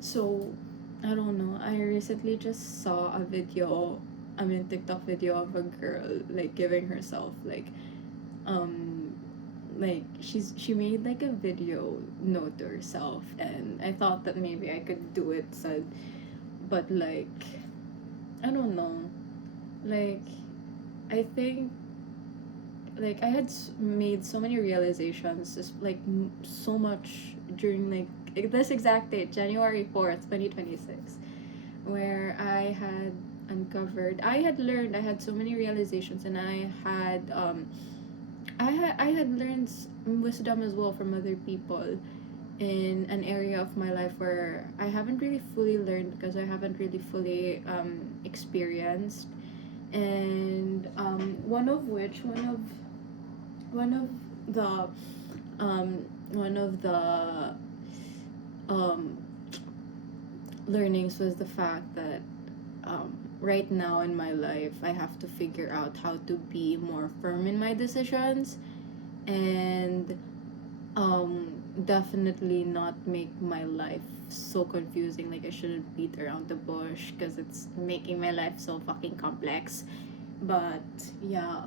So, I don't know. I recently just saw a video, TikTok video of a girl like giving herself um she made like a video note to herself, and I thought that maybe I could do it, so but I don't know. Like I think I had made so many realizations, just so much during this exact date, January 4th, 2026, where I had learned, I had so many realizations, and I had learned wisdom as well from other people in an area of my life where I haven't really fully learned because I haven't really fully experienced. And one of the one of the um, learnings was the fact that right now in my life I have to figure out how to be more firm in my decisions, and definitely not make my life so confusing. Like I shouldn't beat around the bush because it's making my life so fucking complex. But yeah,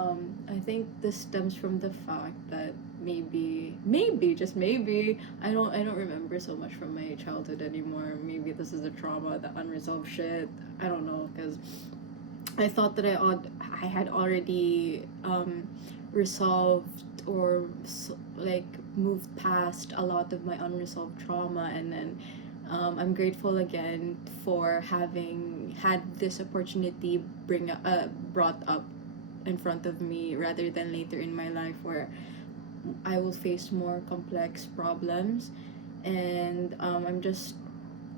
I think this stems from the fact that maybe just maybe I don't remember so much from my childhood anymore. Maybe this is a trauma, the unresolved shit. I don't know, because I thought that I had already resolved or moved past a lot of my unresolved trauma, and then I'm grateful again for having had this opportunity brought up in front of me rather than later in my life where I will face more complex problems. And I'm just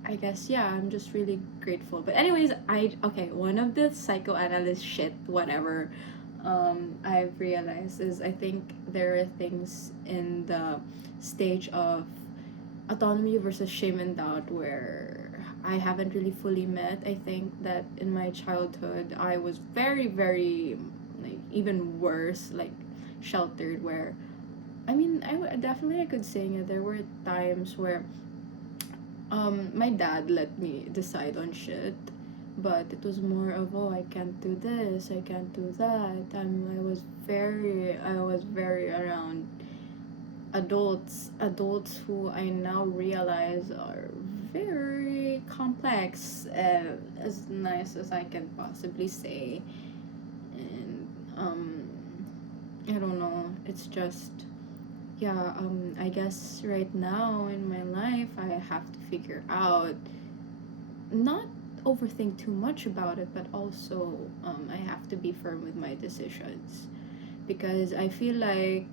I guess, yeah, I'm just really grateful. But anyways, one of the psychoanalyst shit, whatever, I've realized is I think there are things in the stage of autonomy versus shame and doubt where I haven't really fully met. I think that in my childhood I was very, very even worse, sheltered, where definitely I could say it. There were times where my dad let me decide on shit, but it was more of, oh, I can't do this, I can't do that. I was very around adults who I now realize are very complex, as nice as I can possibly say. And I don't know, it's just, yeah, I guess right now in my life I have to figure out, not overthink too much about it, but also I have to be firm with my decisions, because I feel like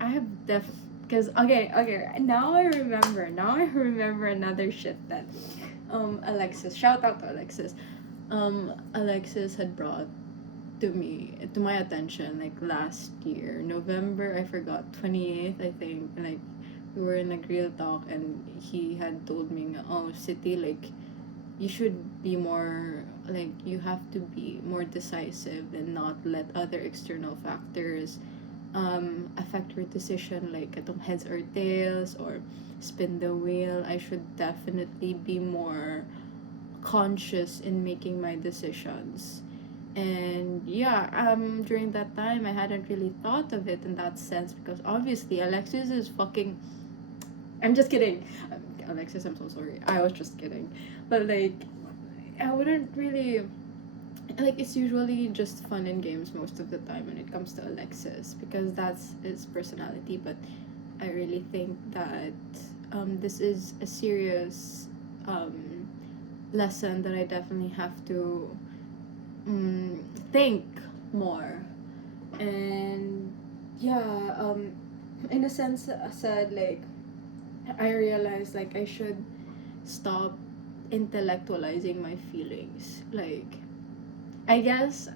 I have because now I remember another shit that Alexis, shout out to Alexis, Alexis had brought to my attention like last year November, I forgot, 28th, I think. Like we were in a grill talk and he had told me, oh, City, like you should be more, like you have to be more decisive and not let other external factors affect your decision, like itong heads or tails or spin the wheel. I should definitely be more conscious in making my decisions. And yeah, during that time I hadn't really thought of it in that sense, because obviously Alexis is fucking, I'm just kidding. Alexis, I'm so sorry, I was just kidding. But I wouldn't really, it's usually just fun and games most of the time when it comes to Alexis, because that's his personality. But I really think that this is a serious lesson that I definitely have to think more. And yeah, in a sense, I said, I realized like I should stop intellectualizing my feelings. I guess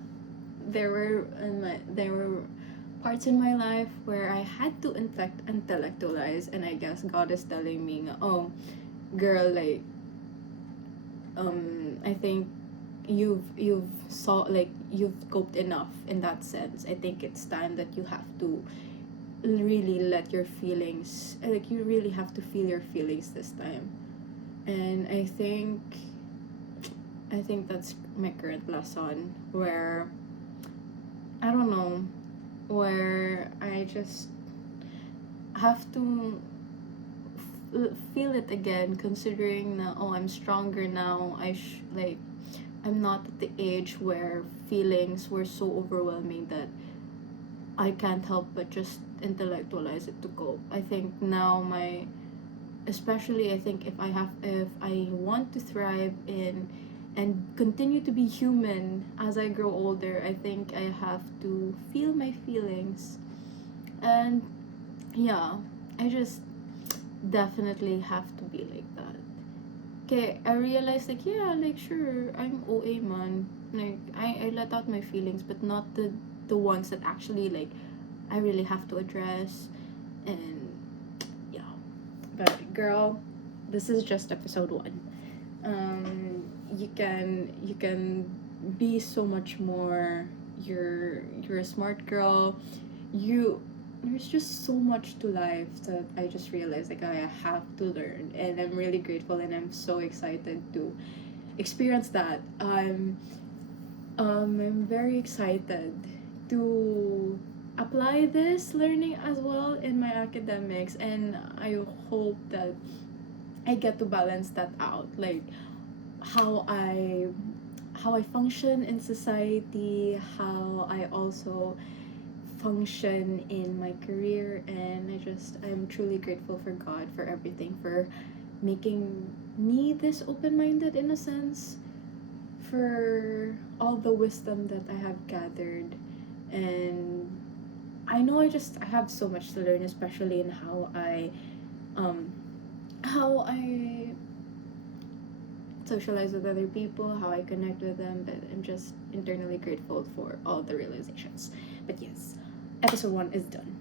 there were parts in my life where I had to intellectualize, and I guess God is telling me, oh, girl, I think you've coped enough in that sense. I think it's time that you have to really let your feelings, you really have to feel your feelings this time. And I think that's my current lesson, where I don't know, where I just have to feel it again, considering na, oh, I'm stronger now. Like, I'm not at the age where feelings were so overwhelming that I can't help but just intellectualize it to cope. I think now my especially I think if I want to thrive in and continue to be human as I grow older, I think I have to feel my feelings. And yeah, I just definitely have to be like that. Okay, I realized, like, yeah, like, sure, I'm OA, man. Like, I let out my feelings, but not the ones that actually, like, I really have to address. And yeah, but girl, this is just episode 1. You can be so much more. You're a smart girl. You There's just so much to life that I just realized, like, I have to learn, and I'm really grateful, and I'm so excited to experience that. I'm very excited to apply this learning as well in my academics, and I hope that I get to balance that out, like how I how I function in society, how I also function in my career. And I'm truly grateful for God for everything, for making me this open-minded in a sense, for all the wisdom that I have gathered. And I know I have so much to learn, especially in um how I socialize with other people, how I connect with them, but I'm just internally grateful for all the realizations. But yes, episode 1 is done.